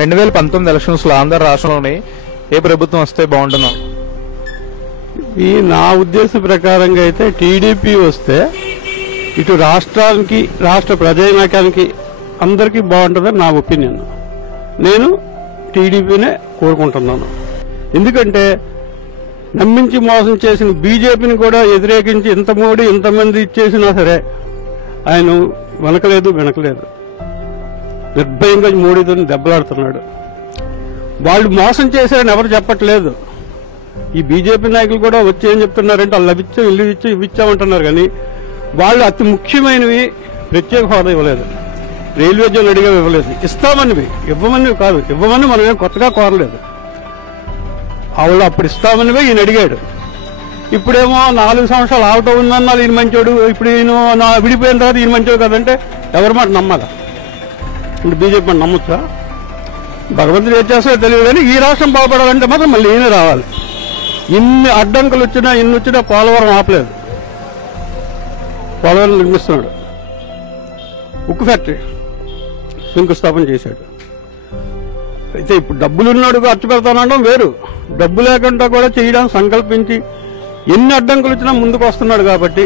రెండు వేల పంతొమ్మిది ఎలక్షన్స్లో ఆంధ్ర రాష్ట్రంలోని ఏ ప్రభుత్వం వస్తే బాగుంటుందో? ఈ నా ఉద్దేశ ప్రకారంగా అయితే టీడీపీ వస్తే ఇటు రాష్ట్రానికి రాష్ట్ర ప్రజానాకానికి అందరికీ బాగుంటుందని నా ఒపీనియన్. నేను టీడీపీనే కోరుకుంటున్నాను. ఎందుకంటే నమ్మించి మోసం చేసిన బీజేపీని కూడా వ్యతిరేకించి ఇంత మోడీ ఇంతమంది ఇచ్చేసినా సరే ఆయన వెనకలేదు వెనకలేదు. నిర్భయంగా మోడీతో దెబ్బలాడుతున్నాడు. వాళ్ళు మోసం చేశారని ఎవరు చెప్పట్లేదు. ఈ బీజేపీ నాయకులు కూడా వచ్చి ఏం చెప్తున్నారంటే వాళ్ళు అవి ఇచ్చాం ఇల్లు ఇచ్చాం ఇవి ఇచ్చామంటున్నారు కానీ వాళ్ళు అతి ముఖ్యమైనవి ప్రత్యేక హోదా ఇవ్వలేదు. రైల్వే జోన్ అడిగా ఇవ్వలేదు. ఇస్తామనివి. ఇవ్వమనివి కాదు. ఇవ్వమని మనం ఏం కొత్తగా కోరలేదు. ఆవిడ అప్పుడు ఇస్తామనివే ఈయన అడిగాడు. ఇప్పుడేమో నాలుగు సంవత్సరాలు ఆవటం ఉందన్నారు ఈయన మంచోడు. ఇప్పుడు ఈయన నా విడిపోయిన తర్వాత ఈయన మంచోడు కదంటే ఎవరి మాట నమ్మాలా? బీజేపీ మాట నమ్మొచ్చా? భగవంతుడు ఏం చేస్తాడో తెలియదు కానీ ఈ రాష్ట్రం బాగుపడాలంటే మాత్రం మళ్ళీ ఈయన రావాలి. ఇన్ని అడ్డంకులు వచ్చినా ఇన్ని వచ్చినా పోలవరం ఆపలేదు. పోలవరం నిర్మిస్తున్నాడు. ఉక్కు ఫ్యాక్టరీ శంకుస్థాపన చేశాడు. అయితే ఇప్పుడు డబ్బులున్నాడు ఖర్చు పెడతానడం వేరు. డబ్బు లేకుండా కూడా చేయడానికి సంకల్పించి ఎన్ని అడ్డంకులు వచ్చినా ముందుకు వస్తున్నాడు కాబట్టి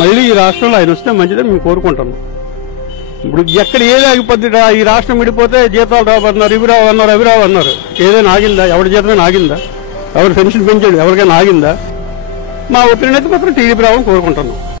మళ్ళీ ఈ రాష్ట్రంలో ఆయన వస్తే మంచిదని మేము కోరుకుంటున్నాం. ఇప్పుడు ఎక్కడ ఏది ఆగిపోద్ది? ఈ రాష్ట్రం విడిపోతే జీతాలు రావన్నారు ఇవి రావన్నారు అవి రావన్నారు. ఏదైనా ఆగిందా? ఎవరి జీతమైనా ఆగిందా? ఎవరి పెన్షన్ పెంచాడు? ఎవరికైనా ఆగిందా? మా ఒపీనియన్ అయితే మాత్రం టీడీపీ రావని కోరుకుంటున్నాం.